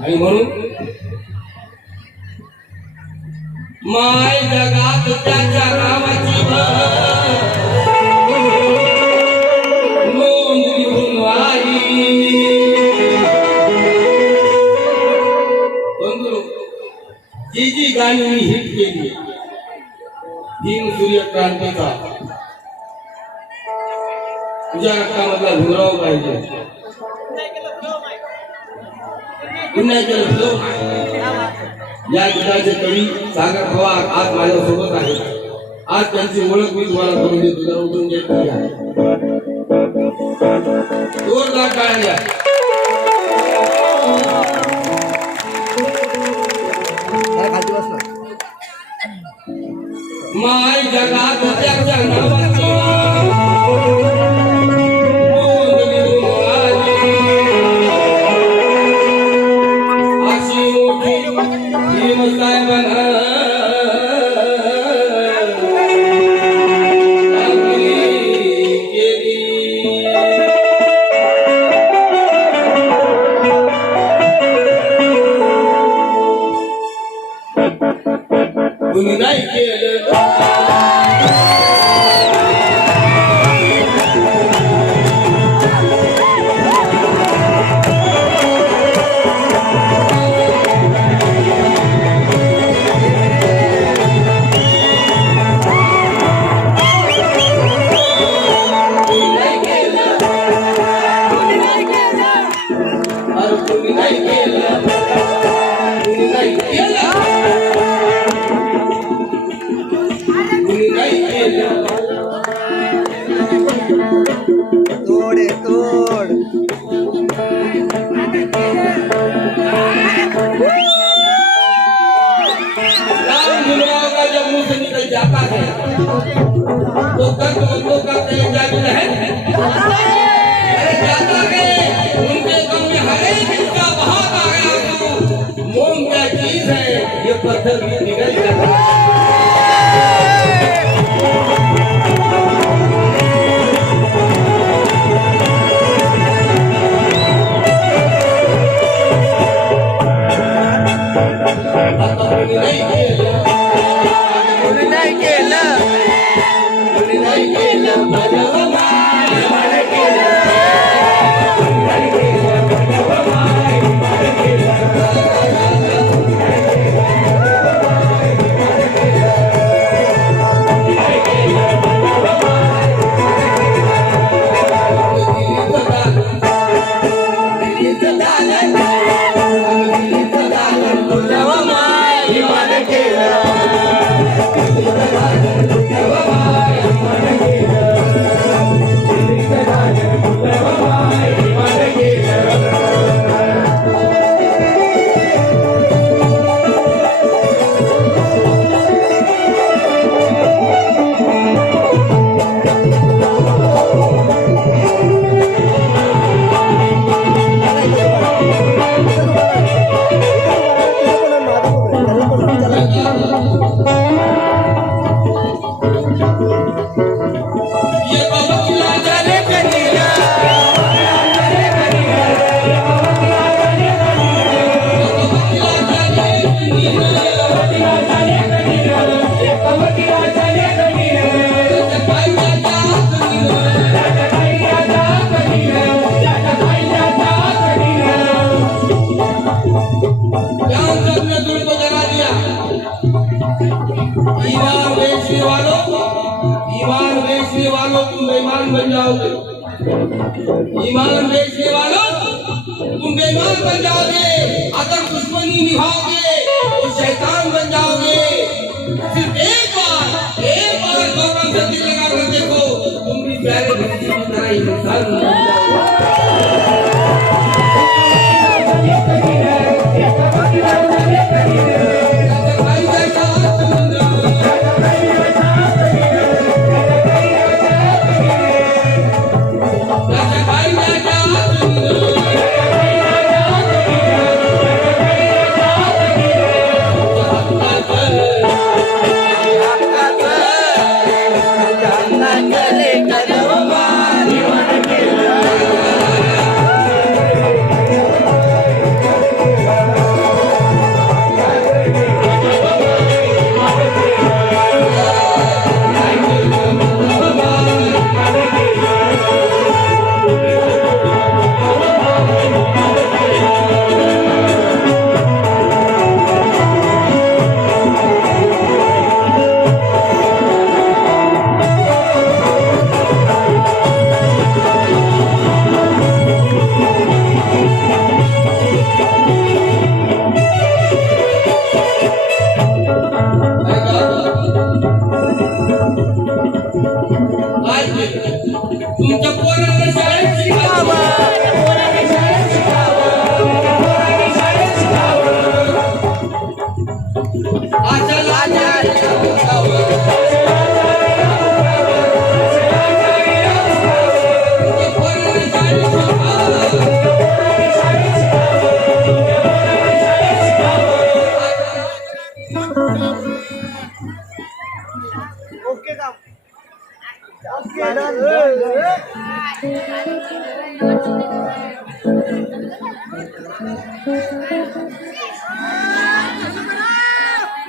आणि म्हणून माय जगात त्याच्या नावाची नोंद घेऊन आई बंधू जी जी गाणी मी हिट केली भीम सूर्यक्रांतीचा तुझ्या रक्तामधला धुराव पाहिजे या गीताचे कवी सागर पवार आज माझ्या सोबत आहे. आज त्यांची ओळख मी तुम्हाला करून देतो. जरा उठून घेत जोरदार टाळ्या. माय जगात त्याच्या नावाची तुम्ही नाही केलं ईमान बेचने वालों तुम बेईमान बन जाओगे, ईमान बेचने वालों तुम बेईमान बन जाओगे। अगर दुश्मनी निभाओगे तो शैतान बन जाओगे। सिर्फ एक बार गौतम से दिल लगा कर देखो, तुम भी प्यारे भक्ति की तरह इंसान बन जाओगे। तुमच्या पोरांना शाळेत शिकावं,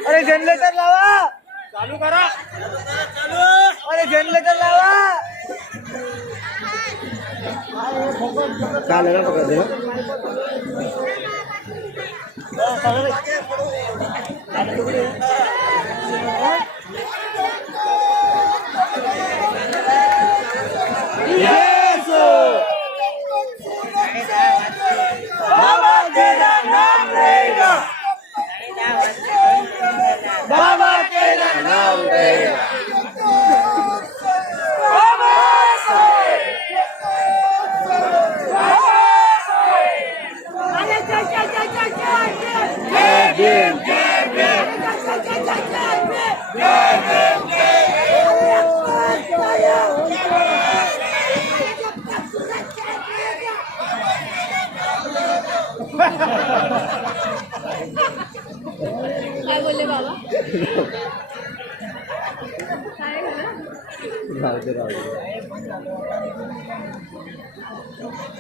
अरे जनरेटर लावा, चालू करा, अरे जनरेटर लावा। चालेल ना बघा ते बाबा तेरा नाम रहेगा, बाबा तेरा नाम रहेगा, बाबा काय बोलले बाबा? राहू दे.